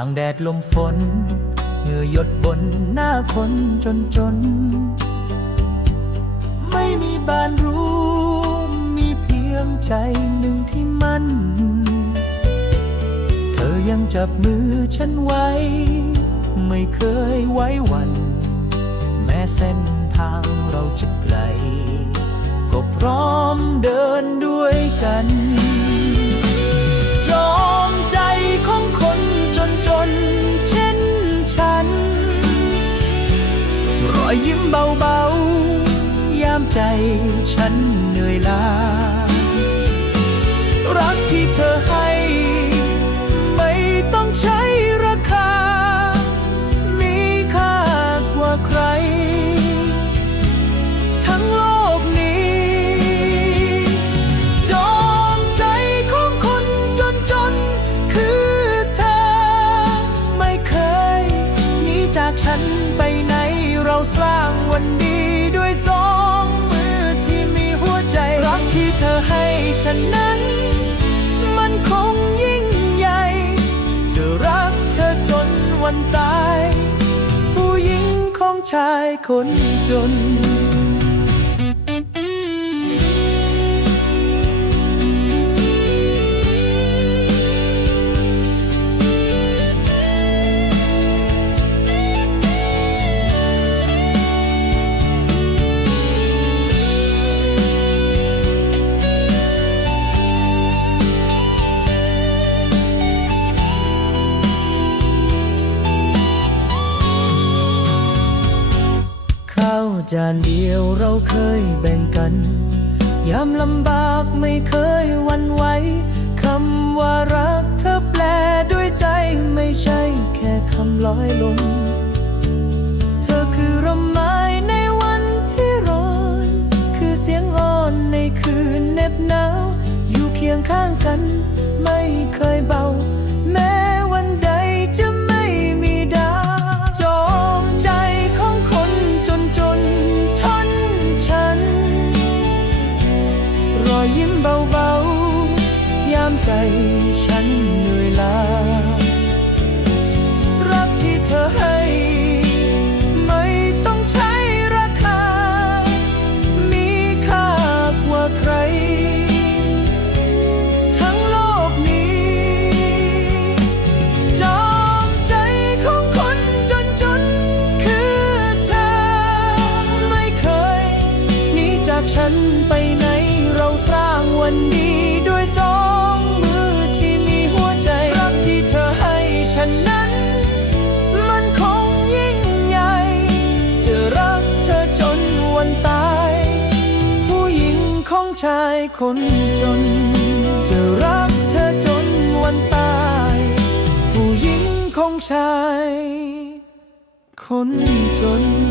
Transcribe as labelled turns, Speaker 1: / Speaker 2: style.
Speaker 1: างแดดลมฝนเหงื่อหยดบนหน้าคนจนจน ไม่มีบ้านรู้มีเพียงใจหนึ่งที่มันเธอยังจับมือฉันไว้ ไม่เคยไว้วัน แม้เส้นทางเราจะไกล ก็พร้อมเดินด้วยกัน อยยิ้มเบาๆ ยามใจฉันเหนื่อยล้า รักที่เธอให้ สร้างวันดีด้วยสองมือที่มีหัวใจรักที่เธอให้ฉันนั้น มันคงยิ่งใหญ่จะรักเธอจนวันตาย ผู้หญิงของชายคนจน จานเดียวเราเคยแบ่งกัน ยามลำบากไม่เคยวันไหวคำว่ารักเธอแปลด้วยใจไม่ใช่แค่คำลอยลม เธอคือร่มไม้ในวันที่ร้อน คือเสียงอ่อนในคืนเหน็บหนาว อยู่เคียงข้างกันไม่เคยเบา เบา ยามใจฉันเหนื่อยล้ารักที่เธอให้ ไม่ต้องใช้ราคา มีค่ากว่าใคร ทั้งโลกนี้ จอมใจของคนจนจนๆคือเธอ ไม่เคยหนีจากฉันไปไหน ชายคนจน จะรักเธอจนวันตาย ผู้หญิงของชาย คนจน